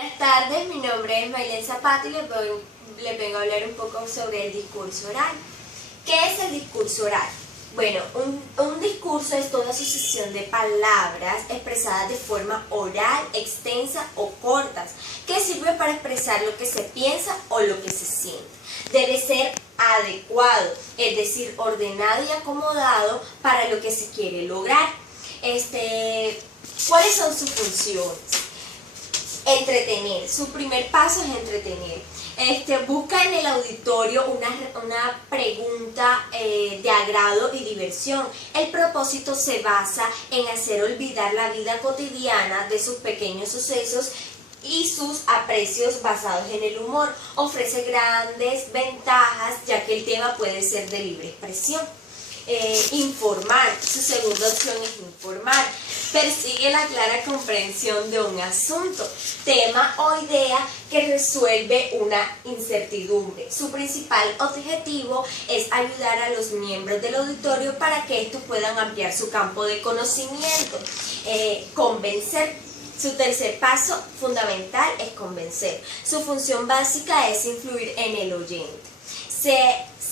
Buenas tardes, mi nombre es Maylen Zapata y les vengo a hablar un poco sobre el discurso oral. ¿Qué es el discurso oral? Bueno, un discurso es toda sucesión de palabras expresadas de forma oral, extensa o cortas, que sirve para expresar lo que se piensa o lo que se siente. Debe ser adecuado, es decir, ordenado y acomodado para lo que se quiere lograr. ¿Cuáles son sus funciones? Entretener. Su primer paso es entretener. Busca en el auditorio una pregunta de agrado y diversión. El propósito se basa en hacer olvidar la vida cotidiana de sus pequeños sucesos y sus aprecios basados en el humor. Ofrece grandes ventajas ya que el tema puede ser de libre expresión. Informar. Su segunda opción es informar. Persigue la clara comprensión de un asunto, tema o idea que resuelve una incertidumbre. Su principal objetivo es ayudar a los miembros del auditorio para que estos puedan ampliar su campo de conocimiento. Convencer. Su tercer paso fundamental es convencer. Su función básica es influir en el oyente.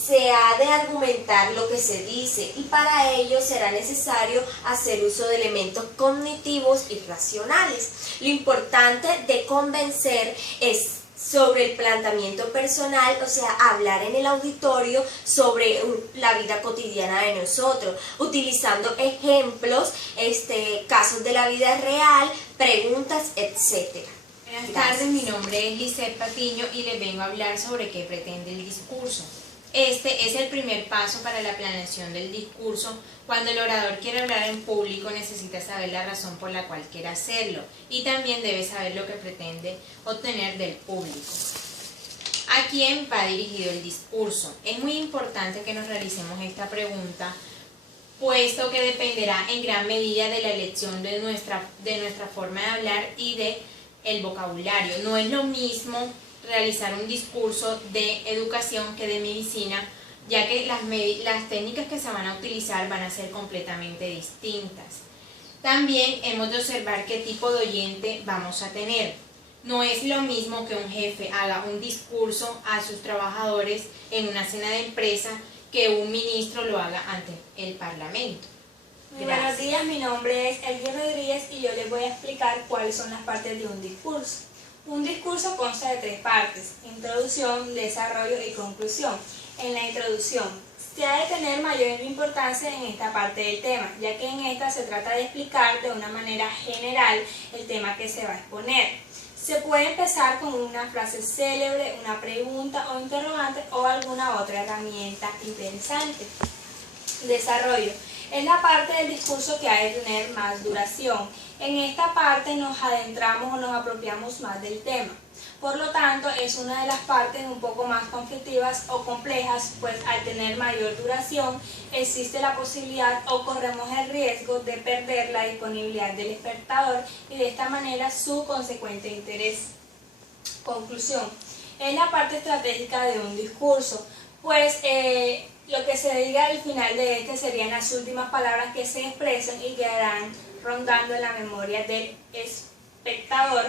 Se ha de argumentar lo que se dice y para ello será necesario hacer uso de elementos cognitivos y racionales. Lo importante de convencer es sobre el planteamiento personal, o sea, hablar en el auditorio sobre la vida cotidiana de nosotros, utilizando ejemplos, casos de la vida real, preguntas, etc. Buenas tardes, mi nombre es Lisette Patiño y les vengo a hablar sobre qué pretende el discurso. Este es el primer paso para la planeación del discurso. Cuando el orador quiere hablar en público necesita saber la razón por la cual quiere hacerlo y también debe saber lo que pretende obtener del público. ¿A quién va dirigido el discurso? Es muy importante que nos realicemos esta pregunta, puesto que dependerá en gran medida de la elección de nuestra forma de hablar y de el vocabulario. No es lo mismo realizar un discurso de educación que de medicina, ya que las técnicas que se van a utilizar van a ser completamente distintas. También hemos de observar qué tipo de oyente vamos a tener. No es lo mismo que un jefe haga un discurso a sus trabajadores en una cena de empresa que un ministro lo haga ante el Parlamento. Buenos días, mi nombre es Elvia Rodríguez y yo les voy a explicar cuáles son las partes de un discurso. Un discurso consta de tres partes: introducción, desarrollo y conclusión. En la introducción se ha de tener mayor importancia en esta parte del tema, ya que en esta se trata de explicar de una manera general el tema que se va a exponer. Se puede empezar con una frase célebre, una pregunta o interrogante o alguna otra herramienta interesante. Desarrollo es la parte del discurso que ha de tener más duración. En esta parte nos adentramos o nos apropiamos más del tema. Por lo tanto, es una de las partes un poco más conflictivas o complejas, pues al tener mayor duración existe la posibilidad o corremos el riesgo de perder la disponibilidad del espectador y de esta manera su consecuente interés. Conclusión. Es la parte estratégica de un discurso, pues lo que se diga al final de este serían las últimas palabras que se expresen y quedarán rondando en la memoria del espectador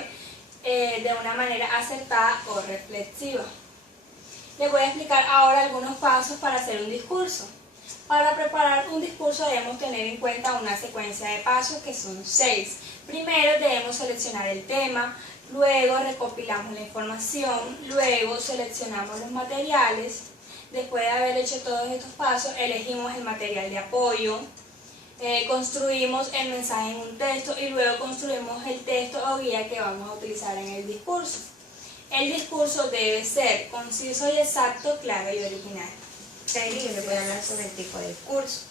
de una manera acertada o reflexiva. Les voy a explicar ahora algunos pasos para hacer un discurso. Para preparar un discurso debemos tener en cuenta una secuencia de pasos que son 6. Primero debemos seleccionar el tema, luego recopilamos la información, luego seleccionamos los materiales. Después de haber hecho todos estos pasos, elegimos el material de apoyo, construimos el mensaje en un texto y luego construimos el texto o guía que vamos a utilizar en el discurso. El discurso debe ser conciso y exacto, claro y original. Yo les voy a hablar sobre el tipo de discurso.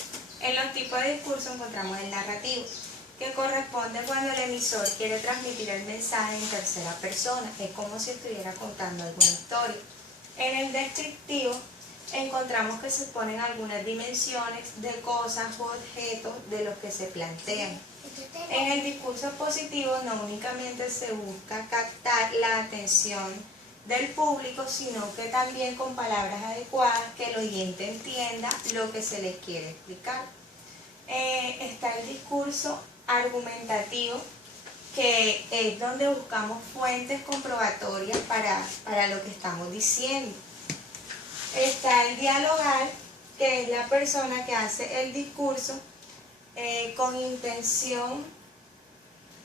En los tipos de discurso encontramos el narrativo, que corresponde cuando el emisor quiere transmitir el mensaje en tercera persona, es como si estuviera contando alguna historia. En el descriptivo encontramos que se ponen algunas dimensiones de cosas o objetos de los que se plantean. En el discurso positivo no únicamente se busca captar la atención del público, sino que también con palabras adecuadas que el oyente entienda lo que se les quiere explicar. Está el discurso argumentativo, que es donde buscamos fuentes comprobatorias para lo que estamos diciendo. Está el dialogar, que es la persona que hace el discurso con intención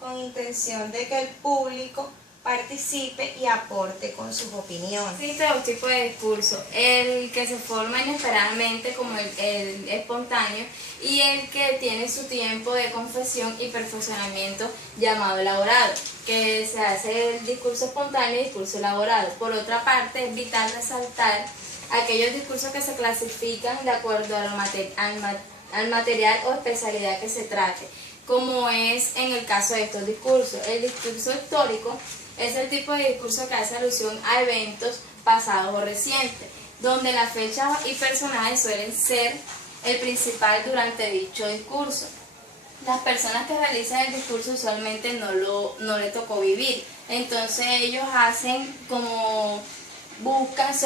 de que el público participe y aporte con sus opiniones. Existen dos tipos de discurso, el que se forma inesperadamente como el espontáneo y el que tiene su tiempo de confesión y perfeccionamiento llamado elaborado, que se hace el discurso espontáneo y discurso elaborado. Por otra parte, es vital resaltar aquellos discursos que se clasifican de acuerdo al material o especialidad que se trate, como es en el caso de estos discursos. El discurso histórico es el tipo de discurso que hace alusión a eventos pasados o recientes, donde la fecha y personajes suelen ser el principal durante dicho discurso. Las personas que realizan el discurso usualmente no le tocó vivir, entonces ellos hacen como se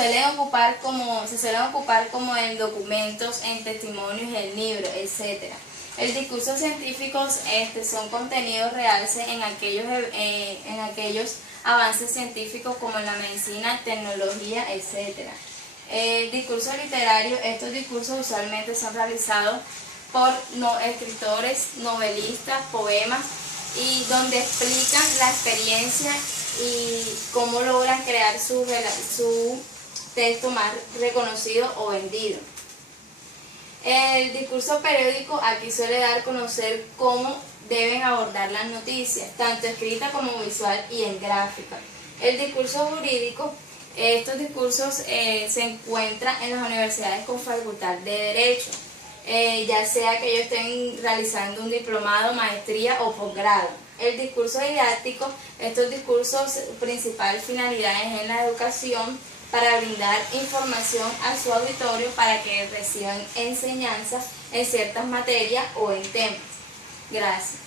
suelen ocupar como en documentos, en testimonios, en libros, etc. El discurso científico son contenidos reales en aquellos avances científicos como en la medicina, tecnología, etc. El discurso literario, estos discursos usualmente son realizados por escritores, novelistas, poemas, y donde explican la experiencia y cómo logran crear su texto más reconocido o vendido. El discurso periódico aquí suele dar a conocer cómo deben abordar las noticias, tanto escrita como visual y en gráfica. El discurso jurídico, estos discursos se encuentran en las universidades con facultad de Derecho, ya sea que ellos estén realizando un diplomado, maestría o posgrado. El discurso didáctico, estos discursos, principal finalidad es en la educación, para brindar información a su auditorio para que reciban enseñanzas en ciertas materias o en temas. Gracias.